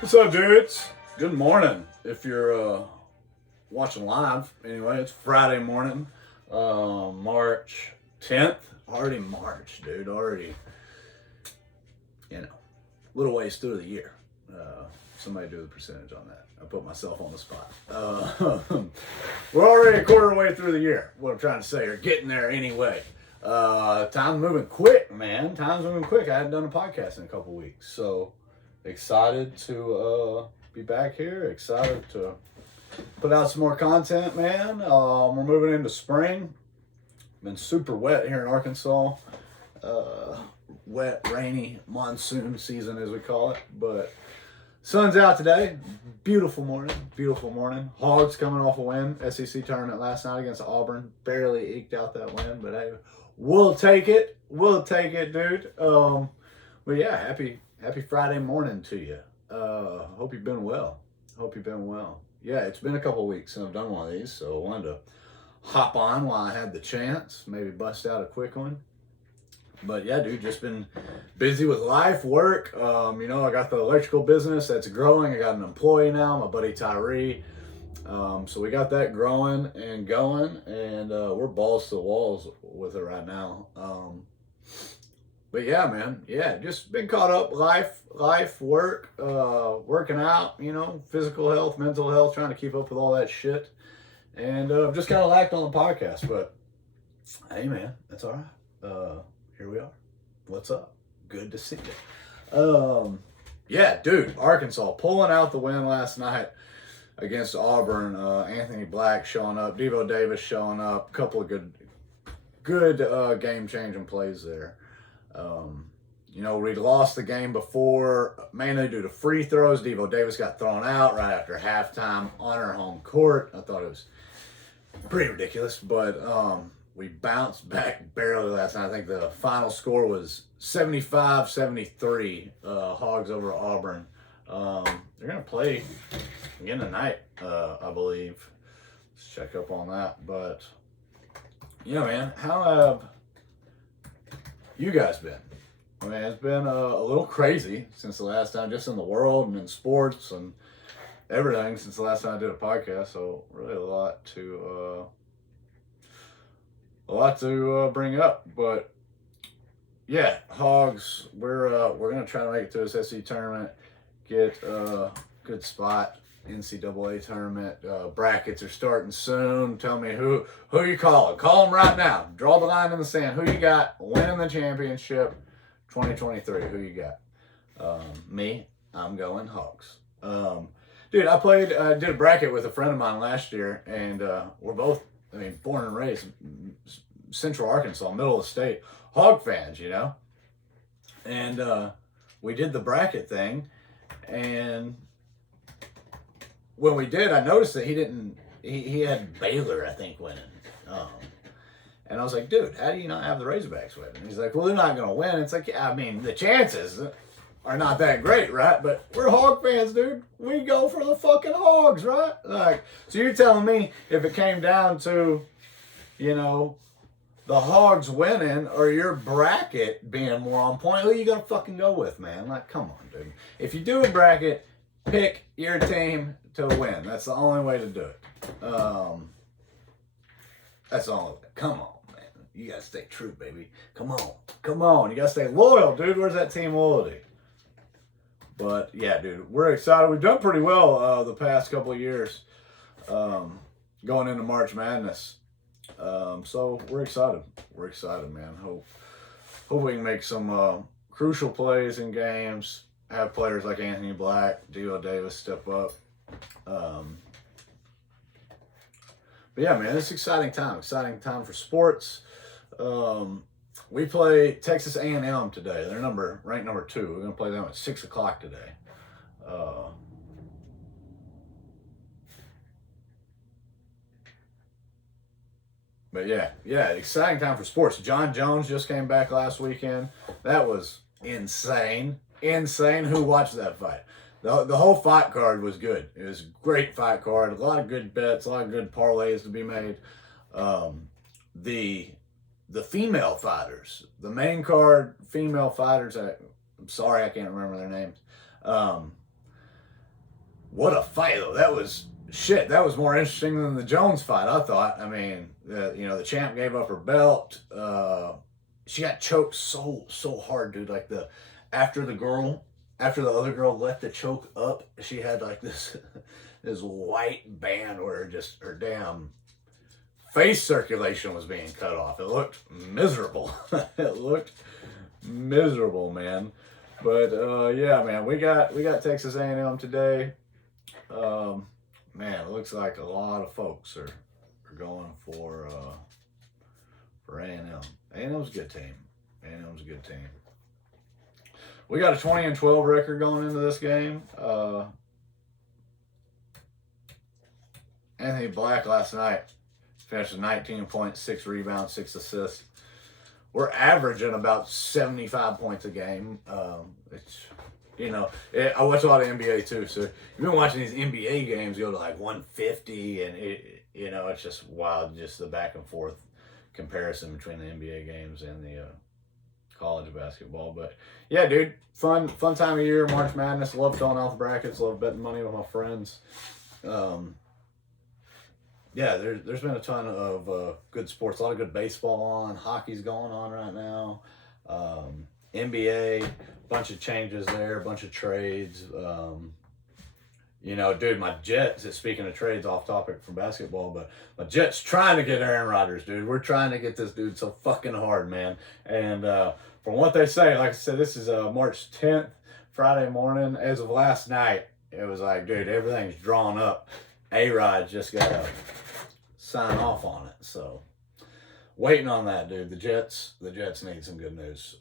What's up, dudes? Good morning. If you're watching live, anyway, it's Friday morning, March 10th. Already March, dude. Already, little ways through the year. Somebody do the percentage on that. I put myself on the spot. We're already a quarter way through the year. What I'm trying to say, or getting there anyway. Time's moving quick, man. Time's moving quick. I hadn't done a podcast in a couple weeks, so excited to be back here. Excited to put out some more content, man. We're moving into spring. Been super wet here in Arkansas. Wet, rainy, monsoon season as we call it. But sun's out today. Beautiful morning. Beautiful morning. Hogs coming off a win. SEC tournament last night against Auburn. Barely eked out that win, but hey, we'll take it. We'll take it, dude. But yeah, happy Friday morning to you. Hope you've been well. Yeah, it's been a couple weeks since I've done one of these, so I wanted to hop on while I had the chance. Maybe bust out a quick one. But yeah, dude, just been busy with life, work. I got the electrical business that's growing. I got an employee now, my buddy Tyree. So we got that growing and going, and we're balls to the walls with it right now. But yeah, man, just been caught up, life, work, working out, physical health, mental health, trying to keep up with all that shit. And just kind of lacked on the podcast, but hey, man, that's all right. Here we are. What's up? Good to see you. Yeah, dude, Arkansas pulling out the win last night against Auburn. Anthony Black showing up, Devo Davis showing up, a couple of good game-changing plays there. We'd lost the game before, mainly due to free throws. Devo Davis got thrown out right after halftime on our home court. I thought it was pretty ridiculous, but we bounced back barely last night. I think the final score was 75-73, Hogs over Auburn. They're going to play again tonight, I believe. Let's check up on that. But, yeah, man, how have you guys been? I mean, it's been a little crazy since the last time, just in the world and in sports and everything since the last time I did a podcast. So really a lot to bring up. But yeah, Hogs, we're gonna try to make it to this SEC tournament, get a good spot. NCAA tournament brackets are starting soon. Tell me who you calling. Call them right now. Draw the line in the sand. Who you got winning the championship 2023? Who you got? Me. I'm going Hogs. Dude, I did a bracket with a friend of mine last year, and we're both, born and raised Central Arkansas, middle of the state, Hog fans, And we did the bracket thing, and when we did, I noticed that he had Baylor, I think, winning. And I was like, dude, how do you not have the Razorbacks winning? And he's like, well, they're not going to win. It's like, the chances are not that great, right? But we're Hog fans, dude. We go for the fucking Hogs, right? Like, so you're telling me if it came down to, the Hogs winning or your bracket being more on point, who you going to fucking go with, man? Like, come on, dude. If you do a bracket, pick your team to win. That's the only way to do it. That's the only way. Come on, man. You got to stay true, baby. Come on. You got to stay loyal, dude. Where's that team loyalty? But, yeah, dude, we're excited. We've done pretty well the past couple of years going into March Madness. So we're excited. We're excited, man. Hope we can make some crucial plays in games. Have players like Anthony Black, Devo Davis step up. But yeah, man, it's exciting time. Exciting time for sports. We play Texas A&M today. They're ranked number 2. We're going to play them at 6 o'clock today. But yeah, exciting time for sports. Jon Jones just came back last weekend. That was insane. Who watched that fight? The whole fight card was good. It was a great fight card. A lot of good bets, a lot of good parlays to be made. The female fighters, the main card female fighters, I'm sorry I can't remember their names. what a fight, though. That was more interesting than the Jones fight, I thought. I mean, the champ gave up her belt. She got choked so hard, dude. Like after the other girl let the choke up, she had like this this white band where just her damn face circulation was being cut off. It looked miserable. It looked miserable, man. But yeah, man, we got Texas A&M today. Man, it looks like a lot of folks are going for A&M. A&M's a good team. A&M's a good team. We got a 20-12 record going into this game. Anthony Black last night finished with 19 points, 6 rebounds, 6 assists. We're averaging about 75 points a game. I watch a lot of NBA too. So you've been watching these NBA games go to like 150, and it's just wild, just the back and forth comparison between the NBA games and the college basketball. But yeah, dude, fun time of year, March Madness. Love filling out the brackets. Love betting money with my friends. Yeah, there's been a ton of good sports. A lot of good baseball on. Hockey's going on right now. NBA, bunch of changes there, a bunch of trades. Dude, my Jets, speaking of trades, off topic from basketball, but my Jets trying to get Aaron Rodgers, dude. We're trying to get this dude so fucking hard, man. And from what they say, like I said, this is March 10th, Friday morning. As of last night, it was like, dude, everything's drawn up. A-Rod just got to sign off on it. So, waiting on that, dude. The Jets need some good news.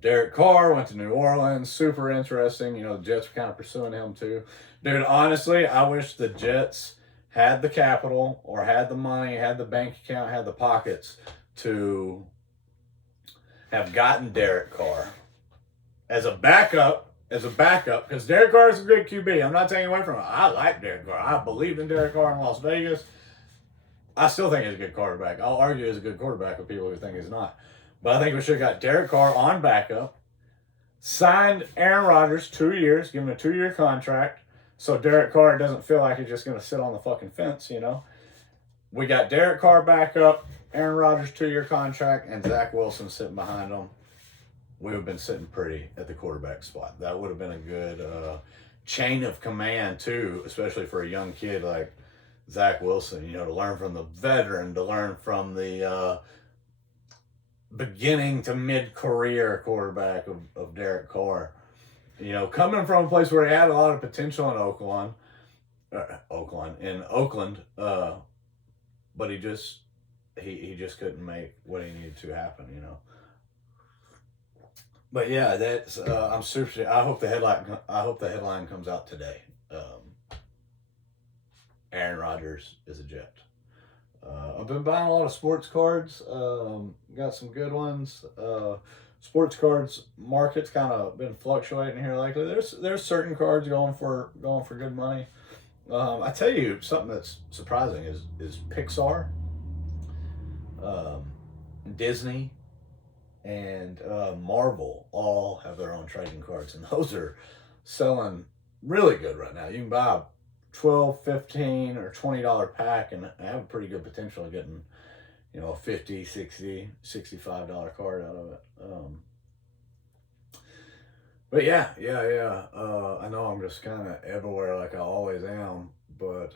Derek Carr went to New Orleans. Super interesting. The Jets were kind of pursuing him too. Dude, honestly, I wish the Jets had the capital or had the money, had the bank account, had the pockets to have gotten Derek Carr as a backup, because Derek Carr is a good QB. I'm not taking away from him. I like Derek Carr. I believed in Derek Carr in Las Vegas. I still think he's a good quarterback. I'll argue he's a good quarterback with people who think he's not. But I think we should have got Derek Carr on backup, signed Aaron Rodgers 2 years, give him a 2-year contract, so Derek Carr doesn't feel like he's just going to sit on the fucking fence, We got Derek Carr backup, Aaron Rodgers 2-year contract, and Zach Wilson sitting behind him. We would have been sitting pretty at the quarterback spot. That would have been a good chain of command, too, especially for a young kid like Zach Wilson, to learn from the veteran, to learn from the beginning to mid-career quarterback of Derek Carr. Coming from a place where he had a lot of potential in Oakland, but he just couldn't make what he needed to happen, But yeah, that's I'm super. I hope the headline comes out today. Aaron Rodgers is a Jet. I've been buying a lot of sports cards. Got some good ones. Sports cards market's kind of been fluctuating here lately. There's certain cards going for good money. I tell you something that's surprising is Pixar, Disney, and Marvel all have their own trading cards, and those are selling really good right now. You can buy a $12, $15, or $20 pack and have a pretty good potential of getting, a $50, $60, $65 card out of it. But yeah. I know I'm just kind of everywhere like I always am. But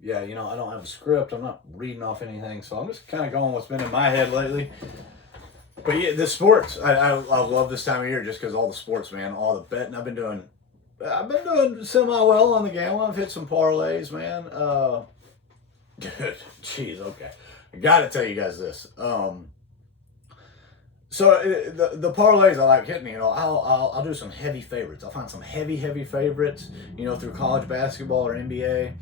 yeah, I don't have a script. I'm not reading off anything, so I'm just kind of going what's been in my head lately. But yeah, the sports, I love this time of year just because all the sports, man, all the betting I've been doing semi-well on the gambling. I've hit some parlays, man. Dude, jeez, okay. I gotta tell you guys this. So the parlays I like hitting, I'll do some heavy favorites. I'll find some heavy favorites, through college basketball or NBA,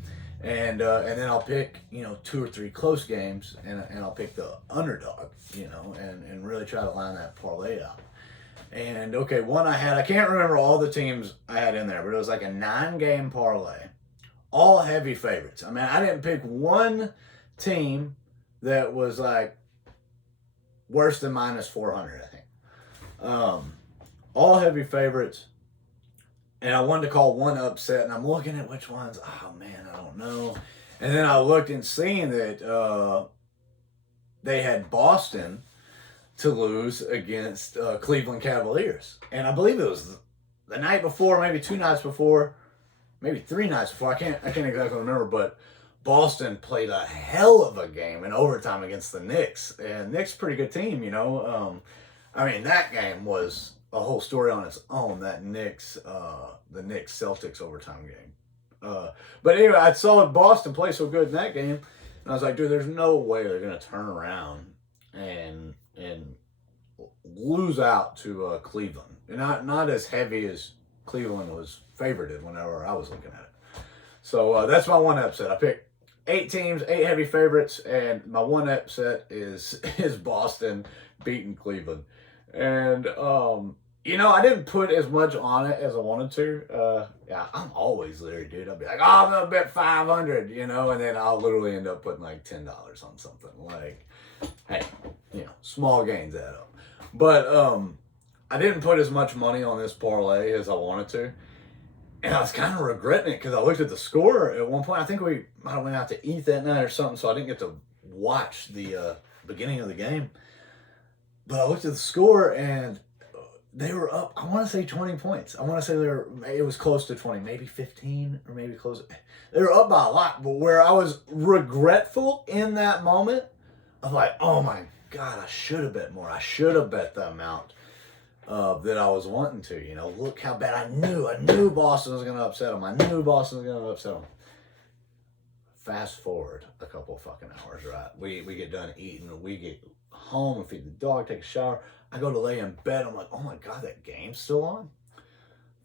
and then I'll pick 2 or 3 close games, and I'll pick the underdog, and really try to line that parlay out. And okay, one I can't remember all the teams I had in there, but it was like a 9-game parlay, all heavy favorites. I mean, I didn't pick one team that was like worse than -400, I think. All heavy favorites. And I wanted to call one upset, and I'm looking at which ones. Oh, man, I don't know. And then I looked and seen that they had Boston to lose against Cleveland Cavaliers. And I believe it was the night before, maybe 2 nights before, maybe 3 nights before. I can't exactly remember, but Boston played a hell of a game in overtime against the Knicks. And Knicks, pretty good team, you know. I mean, that game was a whole story on its own. That the Knicks Celtics overtime game. But anyway, I saw Boston play so good in that game, and I was like, dude, there's no way they're gonna turn around and lose out to Cleveland. And not as heavy as Cleveland was favored whenever I was looking at it. So that's my one upset. I picked 8 teams, 8 heavy favorites, and my one upset is Boston beating Cleveland. And you know, I didn't put as much on it as I wanted to. Yeah, I'm always leery, dude. I'll be like, oh, I'm gonna bet 500, you know, and then I'll literally end up putting like $10 on something. Like, hey, you know, small gains add up. But I didn't put as much money on this parlay as I wanted to. And I was kind of regretting it because I looked at the score at one point. I think we might have went out to eat that night or something, so I didn't get to watch the beginning of the game. But I looked at the score, and they were up, I want to say 20 points. I want to say it was close to 20, maybe 15 or maybe close. They were up by a lot, but where I was regretful in that moment, I'm like, oh my God, I should have bet more. I should have bet the amount that I was wanting to. You know, look how bad I knew Boston was going to upset them. I knew Boston was going to upset them. Fast forward a couple of fucking hours, right? We get done eating, we get home and feed the dog, take a shower. I go to lay in bed. I'm like, oh my God, that game's still on?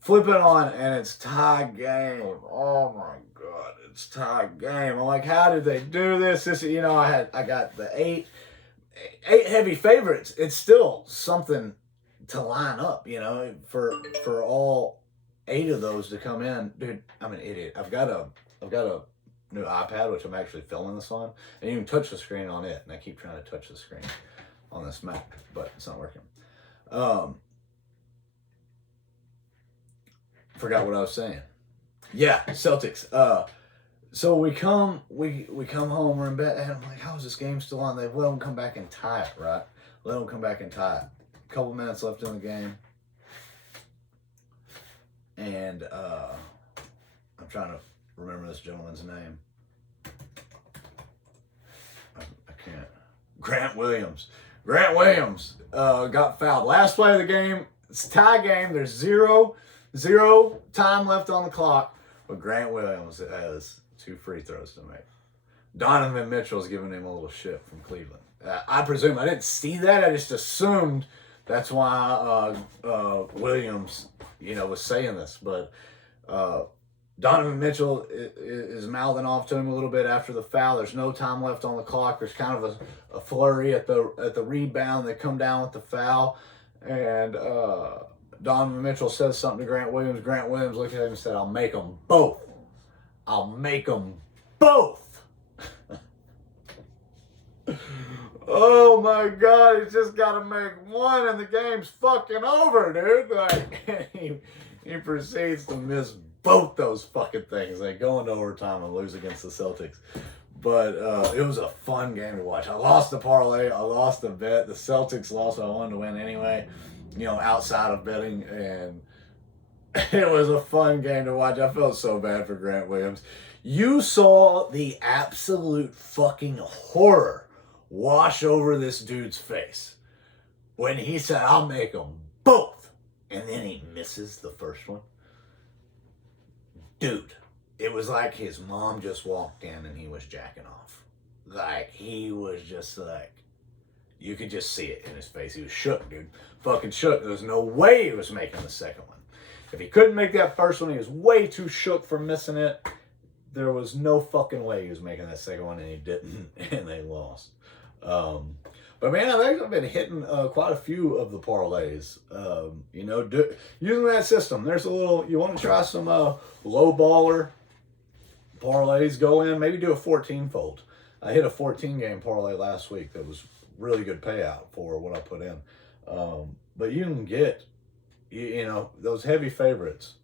Flip it on, and it's tie game. Oh my God, it's tie game. I'm like, how did they do this? You know, I got the eight heavy favorites. It's still something to line up, you know, for all 8 of those to come in. Dude, I'm an idiot. I've got a new iPad, which I'm actually filming this on, and you can touch the screen on it, and I keep trying to touch the screen on this Mac, but it's not working. Forgot what I was saying. Yeah, Celtics. So we come home, we're in bed, and I'm like, how is this game still on? They let them come back and tie it, right? Let them come back and tie it. A couple minutes left in the game. And I'm trying to remember this gentleman's name. I can't. Grant Williams got fouled. Last play of the game. It's a tie game. There's zero time left on the clock. But Grant Williams has 2 free throws to make. Donovan Mitchell's giving him a little shit from Cleveland. I presume, I didn't see that. I just assumed that's why Williams, you know, was saying this. But Donovan Mitchell is mouthing off to him a little bit after the foul. There's no time left on the clock. There's kind of a flurry at the rebound. They come down with the foul, and Donovan Mitchell says something to Grant Williams. Grant Williams looked at him and said, "I'll make them both. I'll make them both." Oh my God, he's just got to make one and the game's fucking over, dude. Like, he proceeds to miss both those fucking things. They go into overtime and lose against the Celtics. But it was a fun game to watch. I lost the parlay. I lost the bet. The Celtics lost. I wanted to win anyway, you know, outside of betting. And it was a fun game to watch. I felt so bad for Grant Williams. You saw the absolute fucking horror wash over this dude's face when he said, "I'll make them both," and then he misses the first one. Dude, it was like his mom just walked in and he was jacking off. Like, he was just like, you could just see it in his face. He was shook, dude. Fucking shook. There was no way he was making the second one. If he couldn't make that first one, he was way too shook for missing it. There was no fucking way he was making that second one, and he didn't, and they lost. But man, I've actually been hitting quite a few of the parlays. You know, using that system. There's a little, you want to try some low baller parlays, go in, maybe do a 14-fold. I hit a 14-game parlay last week that was really good payout for what I put in. But you can get, you know, those heavy favorites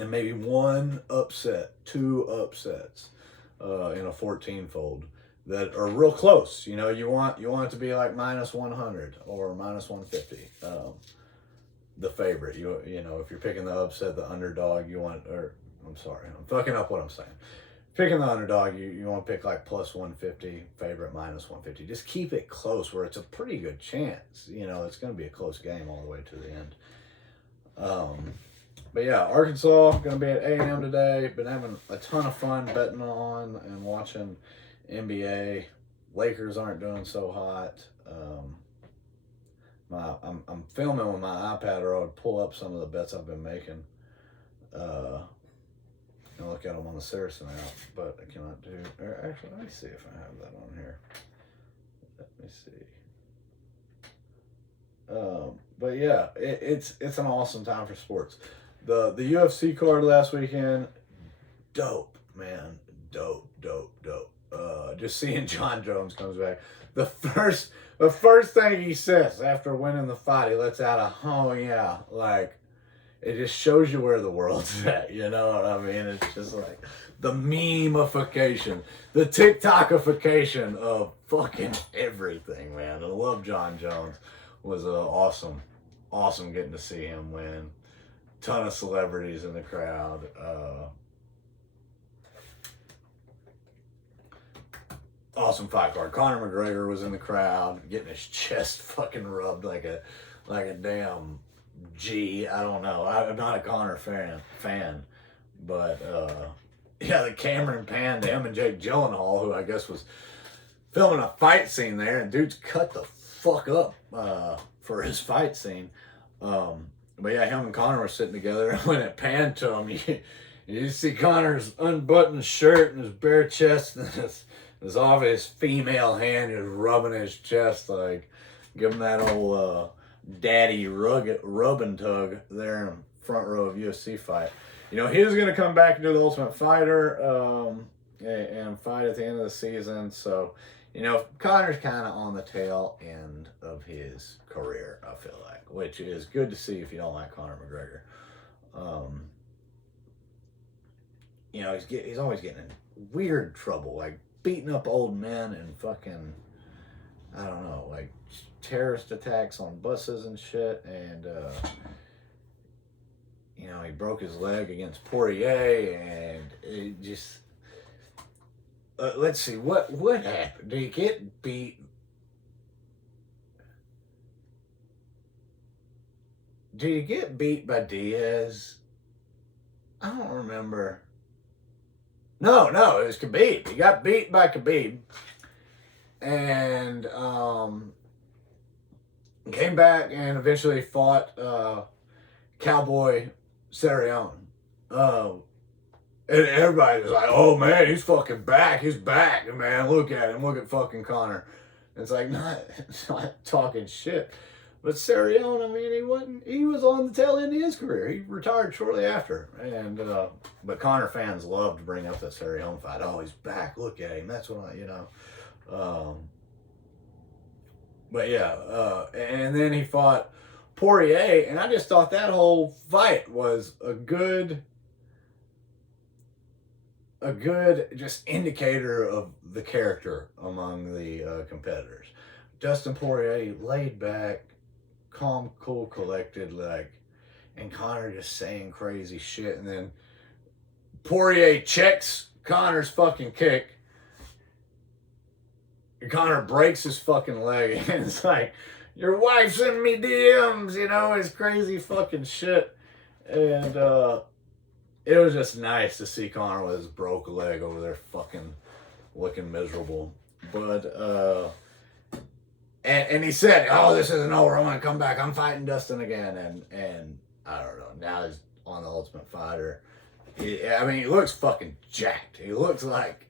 and maybe one upset, two upsets in a 14-fold that are real close. You know, you want it to be like minus 100 or minus 150. The favorite, you know, if you're picking the upset, the underdog, I'm sorry, I'm fucking up what I'm saying. Picking the underdog, you want to pick like plus 150, favorite minus 150. Just keep it close where it's a pretty good chance. You know, it's going to be a close game all the way to the end. But yeah, Arkansas going to be at A&M today. Been having a ton of fun betting on and watching NBA. Lakers aren't doing so hot. I'm filming with my iPad, or I would pull up some of the bets I've been making. And look at them on the Saracen app, but I cannot do. Actually, let me see if I have that on here. Let me see. But yeah, it's an awesome time for sports. The UFC card last weekend, dope, man, dope. Just seeing Jon Jones comes back. The first thing he says after winning the fight, he lets out a "oh yeah," like. It just shows you where the world's at, you know what I mean? It's just like the meme-ification, the TikTok-ification of fucking everything, man. I love Jon Jones. It was awesome getting to see him win. Ton of celebrities in the crowd. Awesome fight card. Conor McGregor was in the crowd, getting his chest fucking rubbed like a damn G. I don't know. I'm not a Conor fan, but yeah, the camera panned to him and Jake Gyllenhaal, who I guess was filming a fight scene there, and dude's cut the fuck up for his fight scene. But yeah, him and Conor were sitting together, and when it panned to him, you see Conor's unbuttoned shirt and his bare chest, and this obvious female hand just rubbing his chest, like give him that old daddy rub and tug there in front row of UFC fight. You know, he was going to come back and do the Ultimate Fighter and fight at the end of the season. So, you know, Conor's kind of on the tail end of his career, I feel like, which is good to see if you don't like Conor McGregor. You know, he's always getting in weird trouble, like beating up old men and fucking, I don't know, like terrorist attacks on buses and shit, and you know, he broke his leg against Poirier, and it just let's see what happened. Did he get beat? Did he get beat by Diaz? I don't remember. No, it was Khabib. He got beat by Khabib, and came back and eventually fought Cowboy Cerrone. And everybody was like, "Oh man, he's fucking back. He's back, man. Look at him. Look at fucking Conor." And it's like, not talking shit. But Cerrone, I mean, he was on the tail end of his career. He retired shortly after. And but Conor fans love to bring up that Cerrone fight. Oh, he's back. Look at him. That's what you know. But yeah, and then he fought Poirier, and I just thought that whole fight was a good just indicator of the character among the competitors. Dustin Poirier laid back, calm, cool, collected, like, and Conor just saying crazy shit, and then Poirier checks Conor's fucking kick. Conor breaks his fucking leg, and it's like, your wife's sending me DMs, you know, it's crazy fucking shit. And it was just nice to see Conor with his broke leg over there fucking looking miserable. But, and he said, "Oh, this isn't over, I'm gonna come back, I'm fighting Dustin again." And I don't know, now he's on the Ultimate Fighter. I mean, he looks fucking jacked. He looks like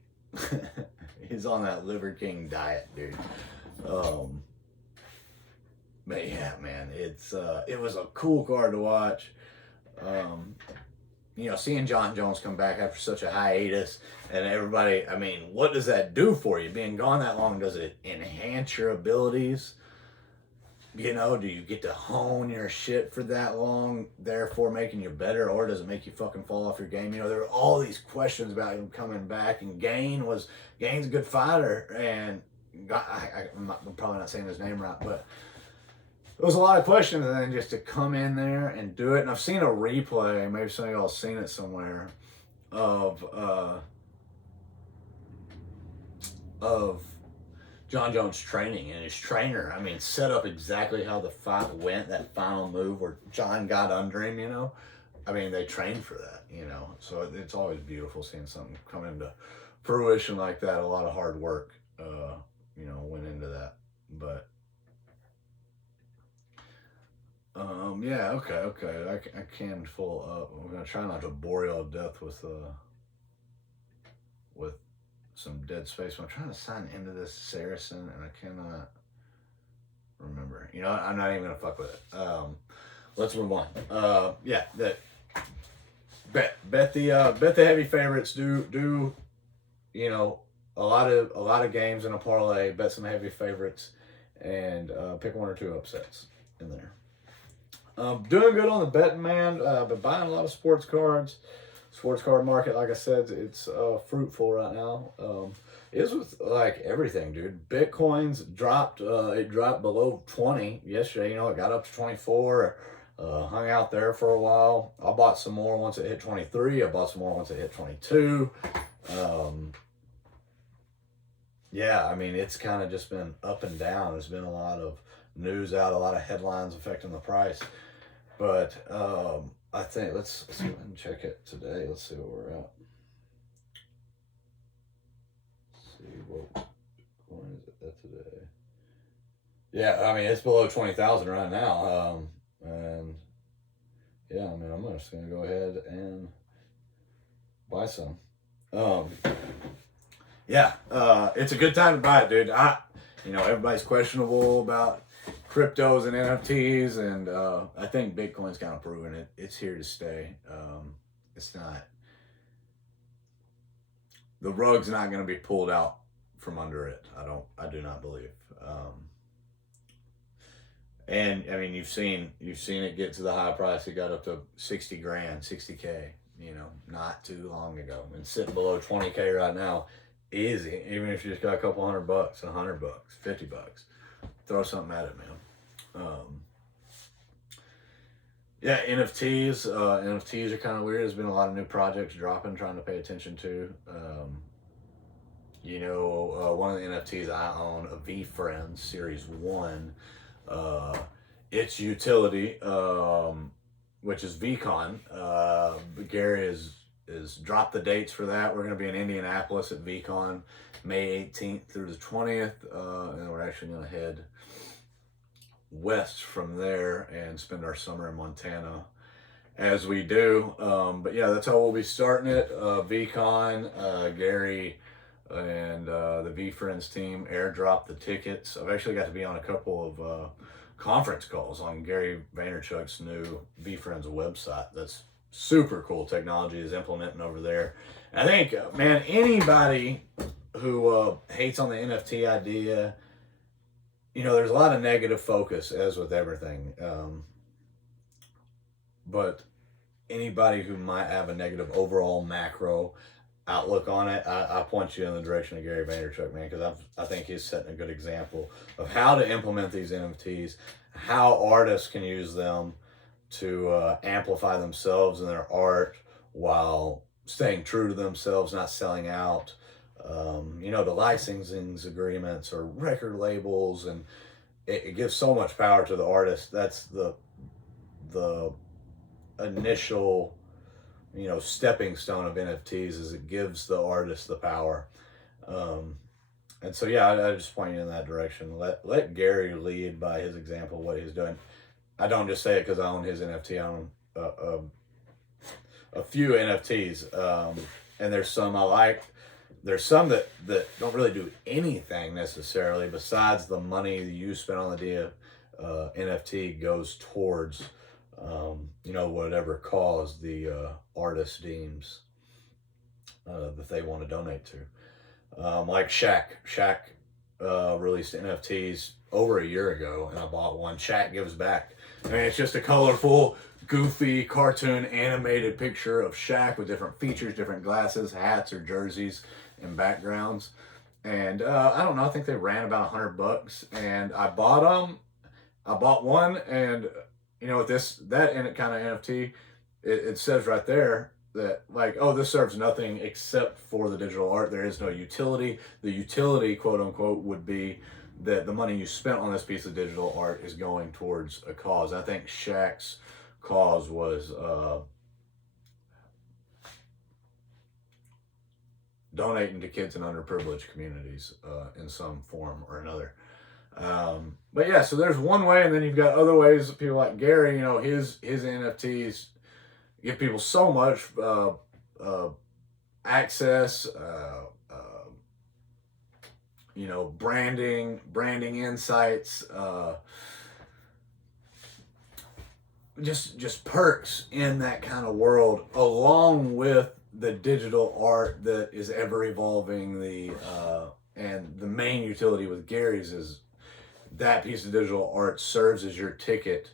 he's on that Liver King diet, dude. But yeah, man, it was a cool card to watch. You know, seeing Jon Jones come back after such a hiatus, and everybody, I mean, what does that do for you? Being gone that long, does it enhance your abilities? You know, do you get to hone your shit for that long, therefore making you better, or does it make you fucking fall off your game? You know, there were all these questions about him coming back, and Gain's a good fighter, and I'm probably not saying his name right, but there was a lot of questions, and then just to come in there and do it. And I've seen a replay, maybe some of y'all have seen it somewhere, of Jon Jones training, and his trainer, I mean, set up exactly how the fight went, that final move where Jon got under him, you know. I mean, they trained for that, you know. So it's always beautiful seeing something come into fruition like that. A lot of hard work, you know, went into that. But, yeah, okay. I can full up. I'm going to try not to bore y'all to death with some dead space. I'm trying to sign into this Saracen, and I cannot remember. You know, I'm not even gonna fuck with it. Let's move on. Yeah, that bet the heavy favorites. Do you know a lot of games in a parlay? Bet some heavy favorites, and pick one or two upsets in there. Doing good on the betting, man. Been buying a lot of sports cards. Sports card market, like I said, it's fruitful right now. It is with like everything, dude. Bitcoin's dropped. It dropped below 20 yesterday. You know, it got up to 24. Hung out there for a while. I bought some more once it hit 23. I bought some more once it hit 22. Yeah, I mean, it's kind of just been up and down. There's been a lot of news out, a lot of headlines affecting the price. But I think let's go ahead and check it today. Let's see where we're at. Let's see what coin is it at today. Yeah, I mean it's below 20,000 right now. And yeah, I mean I'm just gonna go ahead and buy some. Yeah, it's a good time to buy it, dude. You know, everybody's questionable about cryptos and NFTs, and I think Bitcoin's kind of proven it. It's here to stay. It's not, the rug's not going to be pulled out from under it. I do not believe. And I mean, you've seen it get to the high price. It got up to 60 grand, 60K, you know, not too long ago, and sitting below 20K right now. Easy, even if you just got a couple $100, $100, $50, throw something at it, man. Yeah, NFTs. NFTs are kind of weird. There's been a lot of new projects dropping, trying to pay attention to. You know, one of the NFTs I own, a VFriends Series 1, its utility, which is VCon. Gary is dropped the dates for that. We're going to be in Indianapolis at VCon May 18th through the 20th. And we're actually going to head west from there and spend our summer in Montana as we do. But yeah, that's how we'll be starting it. VCon, Gary and the VFriends team airdropped the tickets. I've actually got to be on a couple of conference calls on Gary Vaynerchuk's new VFriends website. That's super cool technology is implementing over there. And I think, man, anybody who hates on the NFT idea, you know, there's a lot of negative focus, as with everything. But anybody who might have a negative overall macro outlook on it, I point you in the direction of Gary Vaynerchuk, man, because I think he's setting a good example of how to implement these NFTs, how artists can use them to amplify themselves and their art while staying true to themselves, not selling out. You know, the licensing agreements or record labels, and it gives so much power to the artist. That's the initial, you know, stepping stone of NFTs, is it gives the artist the power. And so, yeah, I just point you in that direction. Let Gary lead by his example, what he's doing. I don't just say it because I own his NFT. I own a few NFTs, and there's some I like. There's some that don't really do anything necessarily besides the money you spend on the NFT goes towards, you know, whatever cause the artist deems that they want to donate to. Like Shaq released NFTs over a year ago, and I bought one. Shaq Gives Back. I mean, it's just a colorful, goofy, cartoon, animated picture of Shaq with different features, different glasses, hats, or jerseys, and backgrounds. And I don't know. I think they ran about $100, and I bought them. I bought one, and that kind of NFT, it says right there that, like, oh, this serves nothing except for the digital art. There is no utility. The utility, quote unquote, would be that the money you spent on this piece of digital art is going towards a cause. I think Shaq's cause was donating to kids in underprivileged communities in some form or another. But yeah, so there's one way, and then you've got other ways. People like Gary, his NFTs give people so much access, branding insights, just perks in that kind of world, along with the digital art that is ever evolving. And the main utility with Gary's is that piece of digital art serves as your ticket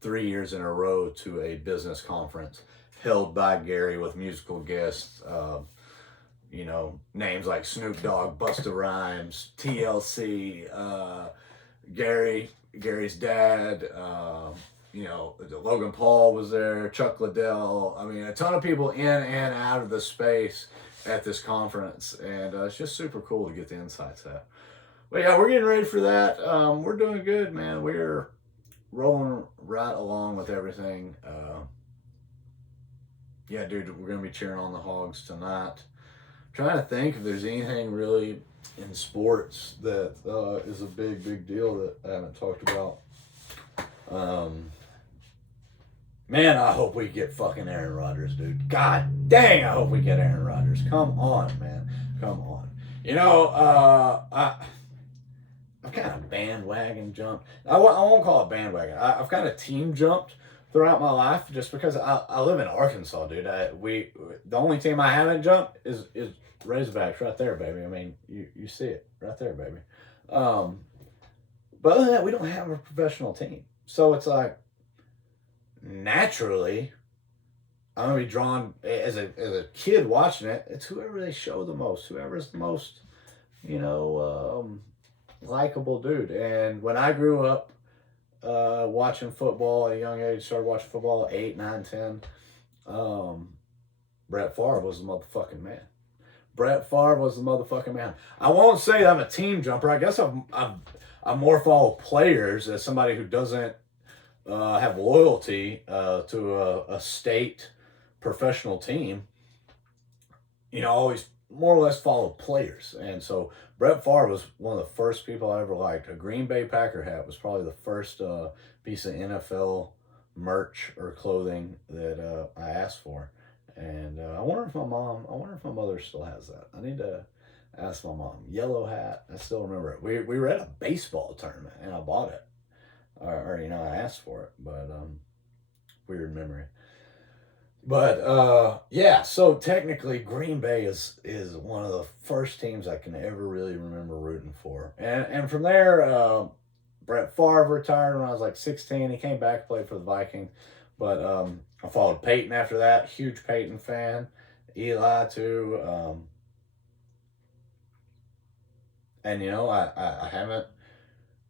3 years in a row to a business conference held by Gary with musical guests, names like Snoop Dogg, Busta Rhymes, TLC, Gary's dad, Logan Paul was there, Chuck Liddell. I mean, a ton of people in and out of the space at this conference, and it's just super cool to get the insights out. But yeah, we're getting ready for that. We're doing good, man. We're rolling right along with everything. Yeah, dude, we're gonna be cheering on the Hogs tonight. Trying to think if there's anything really in sports that is a big deal that I haven't talked about. Man, I hope we get fucking Aaron Rodgers, dude. God dang, I hope we get Aaron Rodgers. Come on, man. Come on. I've kind of bandwagon jumped. I won't call it bandwagon. I've kind of team jumped throughout my life just because I live in Arkansas, dude. The only team I haven't jumped is Razorbacks right there, baby. I mean, you see it right there, baby. But other than that, we don't have a professional team. So it's like, naturally, I'm going to be drawn, as a kid watching it, it's whoever they show the most, whoever's the most, likable dude. And when I grew up watching football at a young age, started watching football at 8, 9, 10, Brett Favre was the motherfucking man. Brett Favre was the motherfucking man. I won't say I'm a team jumper. I guess I more follow players as somebody who doesn't have loyalty to a state professional team. Always more or less follow players. And so Brett Favre was one of the first people I ever liked. A Green Bay Packer hat was probably the first piece of NFL merch or clothing that I asked for. And I wonder if my mother still has that. I need to ask my mom. Yellow hat, I still remember it. We were at a baseball tournament and I bought it. Or I asked for it, but weird memory. But yeah, so technically Green Bay is one of the first teams I can ever really remember rooting for. And from there, Brett Favre retired when I was like 16. He came back, played for the Vikings. But I followed Peyton after that. Huge Peyton fan. Eli too. And I haven't.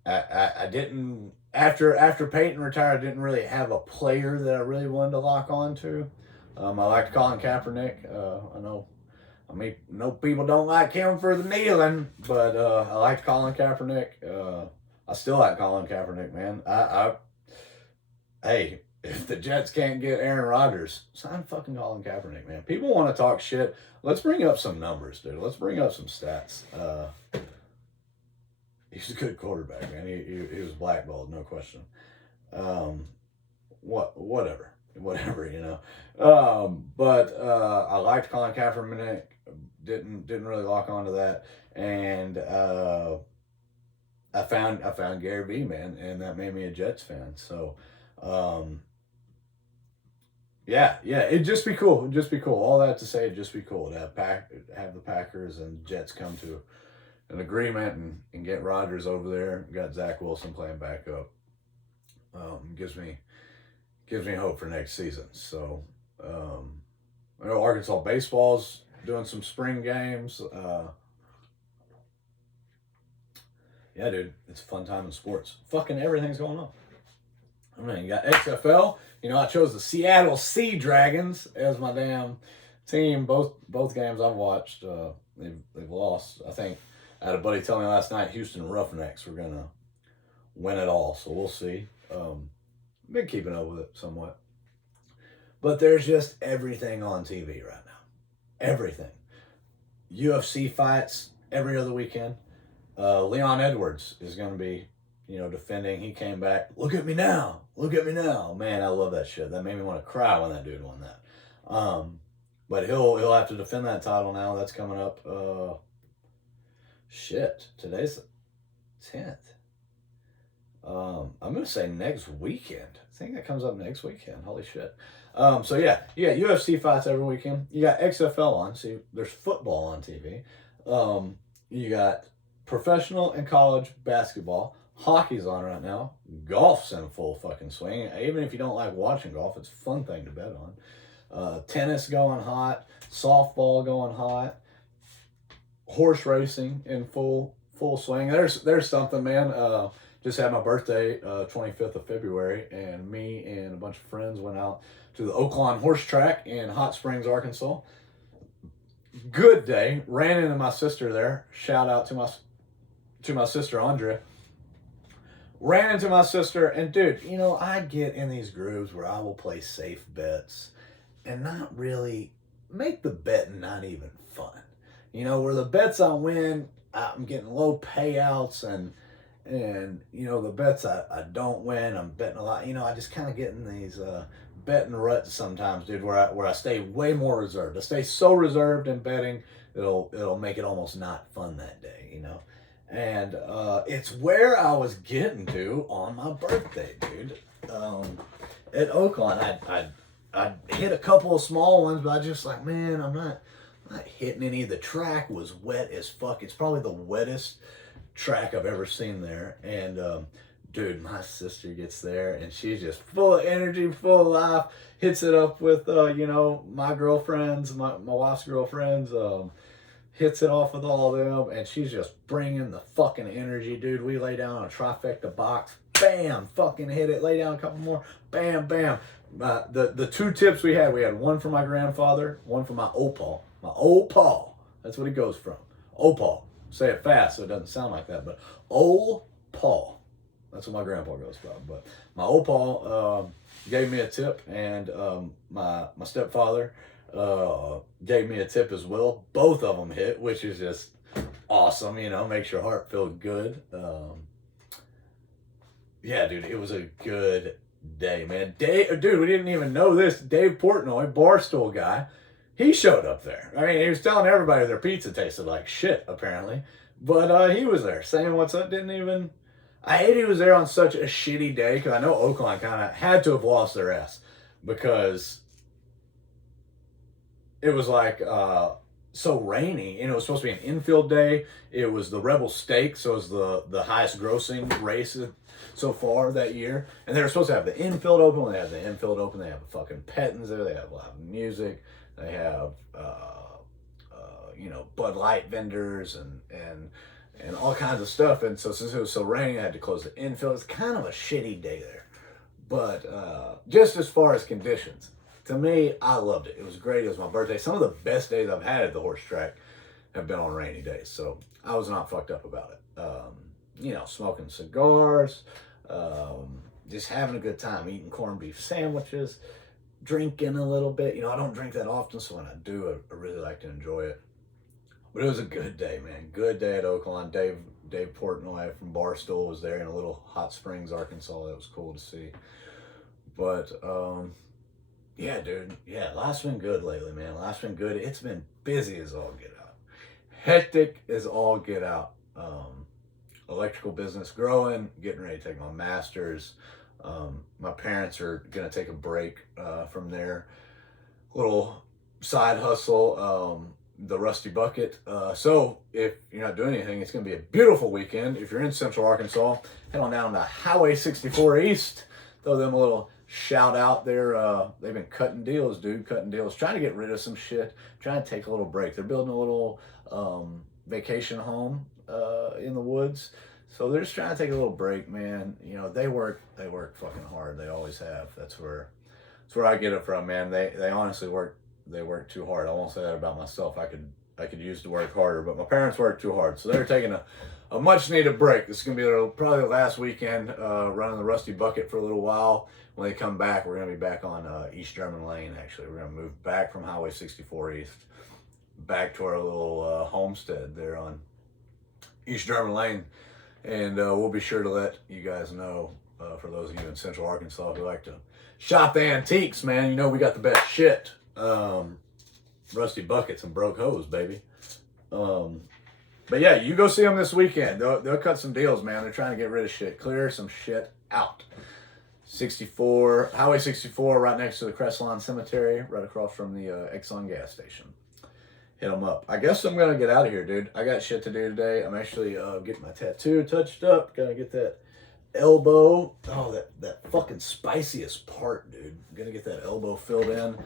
I didn't. After Peyton retired, I didn't really have a player that I really wanted to lock on to. I liked Colin Kaepernick. I know people don't like him for the kneeling, but I liked Colin Kaepernick. I still like Colin Kaepernick, man. Hey, if the Jets can't get Aaron Rodgers, sign fucking Colin Kaepernick, man. People want to talk shit. Let's bring up some numbers, dude. Let's bring up some stats. He's a good quarterback, man. He was blackballed, no question. Whatever, But I liked Colin Kaepernick. Didn't really lock onto that, and I found Gary B, man, and that made me a Jets fan. So, yeah, it'd just be cool. All that to say, it'd just be cool to have the Packers and Jets come an agreement and get Rodgers over there. Got Zach Wilson playing backup. Gives me hope for next season. So I know Arkansas baseball's doing some spring games. Yeah, dude, it's a fun time in sports. Fucking everything's going on. I mean, you got XFL. You know, I chose the Seattle Sea Dragons as my damn team. Both games I've watched, they've lost. I think I had a buddy tell me last night Houston Roughnecks were gonna win it all. So we'll see. Been keeping up with it somewhat. But there's just everything on TV right now. Everything. UFC fights every other weekend. Leon Edwards is going to be, defending. He came back. Look at me now. Look at me now. Man, I love that shit. That made me want to cry when that dude won that. But he'll have to defend that title now. That's coming up. Today's the 10th. I'm gonna say next weekend. I think that comes up next weekend. Holy shit. So yeah, you got UFC fights every weekend. You got XFL on. See, there's football on TV. You got professional and college basketball. Hockey's on right now. Golf's in full fucking swing. Even if you don't like watching golf, it's a fun thing to bet on. Tennis going hot. Softball going hot. Horse racing in full swing. There's something, man. Just had my birthday, 25th of February, and me and a bunch of friends went out to the Oaklawn Horse Track in Hot Springs, Arkansas. Good day. Ran into my sister there. Shout out to my sister, Andrea. Ran into my sister, and dude, I get in these grooves where I will play safe bets and not really make the betting not even fun. Where the bets I win, I'm getting low payouts, and the bets I don't win, I'm betting a lot. I just kind of get in these betting ruts sometimes, dude, where I stay way more reserved. I stay so reserved in betting, it'll make it almost not fun that day, And it's where I was getting to on my birthday, dude. At Oaklawn, I hit a couple of small ones, but I just like, man, I'm not hitting any. The track was wet as fuck. It's probably the wettest track I've ever seen there. And dude, my sister gets there and she's just full of energy, full of life, hits it up with my girlfriends, my wife's girlfriends, hits it off with all of them, and she's just bringing the fucking energy, dude. We lay down on a trifecta box, bam, fucking hit it, lay down a couple more, bam, bam. The two tips we had one for my grandfather, one for my opa. My opa, that's what he goes from. Opa. Say it fast so it doesn't sound like that, but opa. That's what my grandpa goes from. But my opa gave me a tip, and my stepfather gave me a tip as well. Both of them hit, which is just awesome, makes your heart feel good. Yeah, dude, it was a good day, man. Dude, we didn't even know this. Dave Portnoy, Barstool guy, he showed up there. I mean, he was telling everybody their pizza tasted like shit, apparently. But he was there saying what's up. I hate he was there on such a shitty day, because I know Oakland kind of had to have lost their ass, because it was like so rainy, and it was supposed to be an infield day. It was the Rebel Steak, so it was the highest grossing race so far that year. And they were supposed to have the infield open. When they have the infield open, they have the fucking Pettins there. They have live music. They have Bud Light vendors and all kinds of stuff. And so since it was so rainy, I had to close the infield. It's kind of a shitty day there. But just as far as conditions, to me, I loved it. It was great. It was my birthday. Some of the best days I've had at the horse track have been on rainy days. So I was not fucked up about it. Smoking cigars, just having a good time, eating corned beef sandwiches, drinking a little bit. I don't drink that often, so when I do, I really like to enjoy it. But it was a good day, man. Good day at Oaklawn. Dave Portnoy from Barstool was there in a little Hot Springs, Arkansas. That was cool to see. But yeah, dude. Yeah, life's been good lately, man. Life's been good. It's been busy as all get out. Hectic as all get out. Electrical business growing, getting ready to take my master's. My parents are going to take a break from their little side hustle, the Rusty Bucket. So if you're not doing anything, it's going to be a beautiful weekend. If you're in Central Arkansas, head on down to Highway 64 East. Throw them a little shout out there. They've been cutting deals, dude. Cutting deals. Trying to get rid of some shit. Trying to take a little break. They're building a little vacation home in the woods. So they're just trying to take a little break, man. You know, they work fucking hard. They always have. That's where I get it from, man. They honestly work. They work too hard. I won't say that about myself. I could use to work harder, but my parents work too hard. So they're taking a much needed break. This is gonna be probably the last weekend running the Rusty Bucket for a little while. When they come back, we're gonna be back on East German Lane. Actually, we're gonna move back from Highway 64 East, back to our little homestead there on East German Lane, and we'll be sure to let you guys know. For those of you in Central Arkansas who like to shop the antiques, man, you know we got the best shit. Rusty Buckets and broke hose, baby. But yeah, you go see them this weekend. They'll cut some deals, man. They're trying to get rid of shit, clear some shit out. Highway 64, right next to the Crestline Cemetery, right across from the Exxon gas station. Hit them up. I guess I'm gonna get out of here, dude. I got shit to do today. I'm actually getting my tattoo touched up. Gotta get that elbow. Oh, that fucking spiciest part, dude. I'm gonna get that elbow filled in.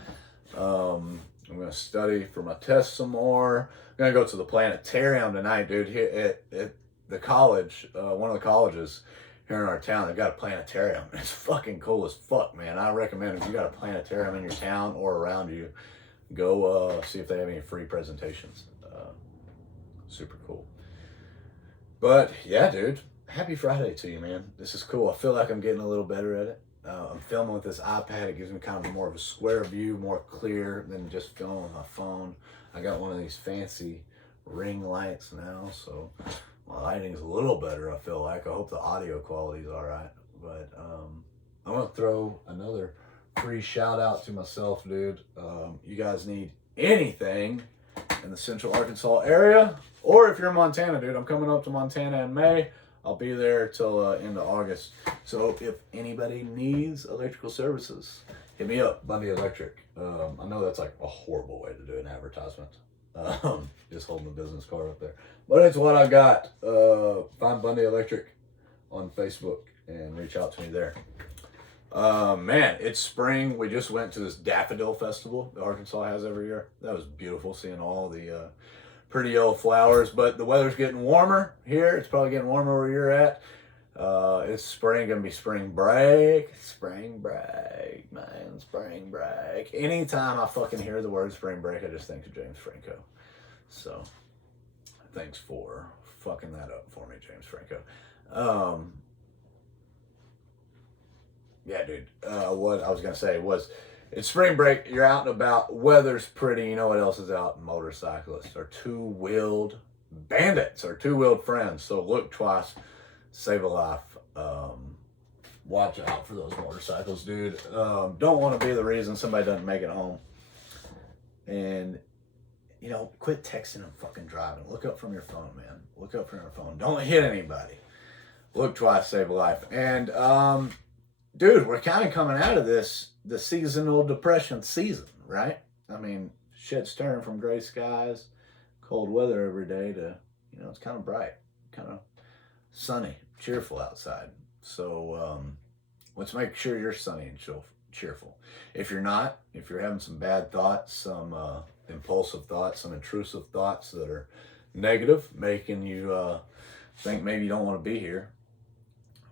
I'm gonna study for my test some more. I'm gonna go to the planetarium tonight, dude. Here at the college, one of the colleges here in our town, they've got a planetarium. It's fucking cool as fuck, man. I recommend if you got a planetarium in your town or around you, go see if they have any free presentations. Super cool. But yeah, dude. Happy Friday to you, man. This is cool. I feel like I'm getting a little better at it. I'm filming with this iPad. It gives me kind of more of a square view, more clear than just filming with my phone. I got one of these fancy ring lights now, so my lighting's a little better, I feel like. I hope the audio quality's all right. But I'm going to throw another free shout out to myself, dude. You guys need anything in the Central Arkansas area, or if you're in Montana, dude, I'm coming up to Montana in May. I'll be there till end of August. So if anybody needs electrical services, hit me up, Bundy Electric. I know that's like a horrible way to do an advertisement. Just holding the business card up there. But it's what I got. Find Bundy Electric on Facebook and reach out to me there. Man, it's spring. We just went to this daffodil festival that Arkansas has every year. That was beautiful, seeing all the pretty yellow flowers, but the weather's getting warmer here. It's probably getting warmer where you're at. It's spring, gonna be spring break. Spring break, man, spring break. Anytime I fucking hear the word spring break, I just think of James Franco. So, thanks for fucking that up for me, James Franco. Yeah, dude, what I was gonna say was, it's spring break, you're out and about, weather's pretty, you know what else is out? Motorcyclists or two-wheeled bandits or two-wheeled friends. So look twice, save a life. Watch out for those motorcycles, dude. Don't want to be the reason somebody doesn't make it home. And, you know, quit texting and fucking driving. Look up from your phone, man. Look up from your phone. Don't hit anybody. Look twice, save a life. And, dude, we're kind of coming out of the seasonal depression season, right? I mean, shit's turned from gray skies, cold weather every day to, you know, it's kind of bright, kind of sunny, cheerful outside. So let's make sure you're sunny and cheerful. If you're not, if you're having some bad thoughts, some impulsive thoughts, some intrusive thoughts that are negative, making you think maybe you don't want to be here,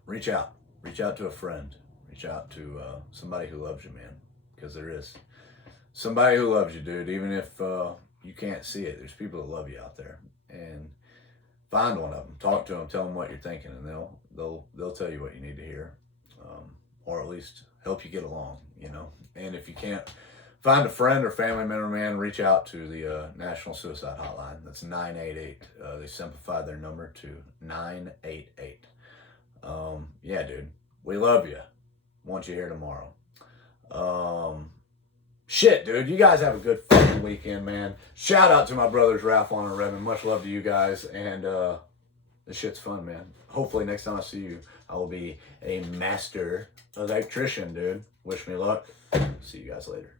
reach out. Reach out to a friend. Reach out to somebody who loves you, man. Because there is somebody who loves you, dude. Even if you can't see it, there's people that love you out there. And find one of them. Talk to them. Tell them what you're thinking, and they'll tell you what you need to hear, or at least help you get along. You know. And if you can't find a friend or family member, man, reach out to the National Suicide Hotline. That's 988. They simplified their number to 988. Yeah, dude. We love you. Want you here tomorrow. Shit, dude. You guys have a good fucking weekend, man. Shout out to my brothers, Ralph and Redmond. Much love to you guys. And this shit's fun, man. Hopefully next time I see you, I will be a master electrician, dude. Wish me luck. See you guys later.